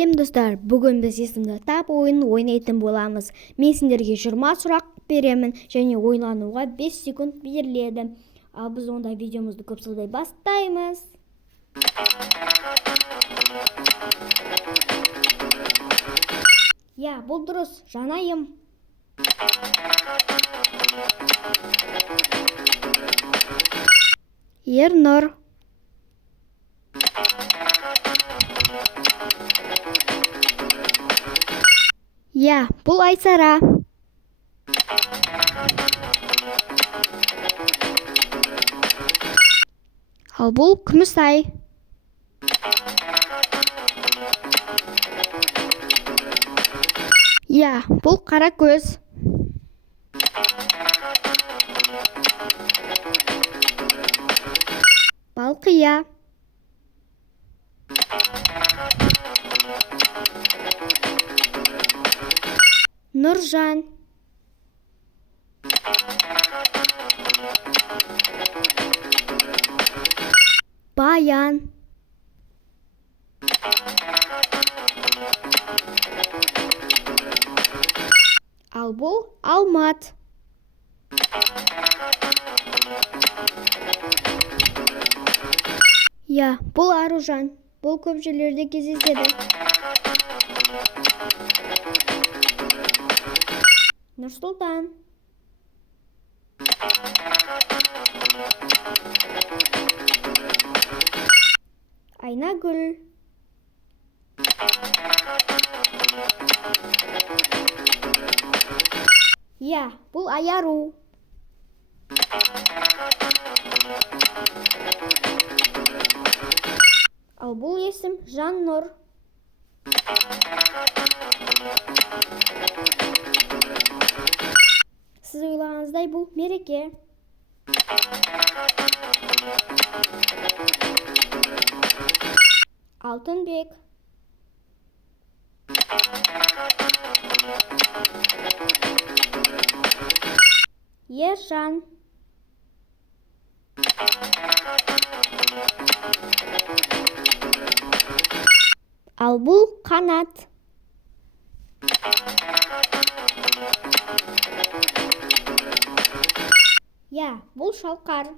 Сәлем достар, бүгін біз есімді тап ойынын ойнайтын боламыз. Мен сендерге 20 сұрақ беремін және ойлануға 5 секунд беріледі. Ал біз онда видеомызды көп созбай бастаймыз. Я, бұл дұрыс, жанайым. Ернұр. Я, бұл Айсара. Ал бұл Күмісай. Я, бұл Қаракөз. Балқия. Нұржан. Баян. Ал бұл Алмат. Я, бұл Аружан. Бұл көп жерлерде кездеседі. Нұрсұлтан. Айнагүл. Я, бұл Аяру. Ал бұл есім Жаннұр. Сіз ойлағаныңыздай бұл Мереке. Алтынбек. Ержан. Ал бұл Қанат. Я, бұл Шалқар.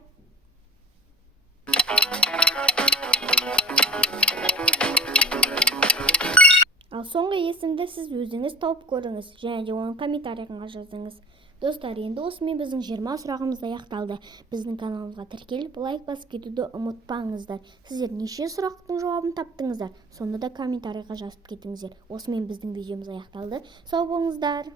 Ал соңғы есімді сіз өзіңіз тауып көріңіз және де оны комментарийға жазыңыз. Достар, енді осымен біздің 20 сұрағымыз аяқталды. Біздің каналымызға тіркеліп, лайк басып кетуді ұмытпаңыздар. Сіздер неше сұрақтың жауабын таптыңыздар? Сонда да комментарийға жазып кетіңіздер. Осымен біздің видеомыз аяқталды. Сау болыңыздар.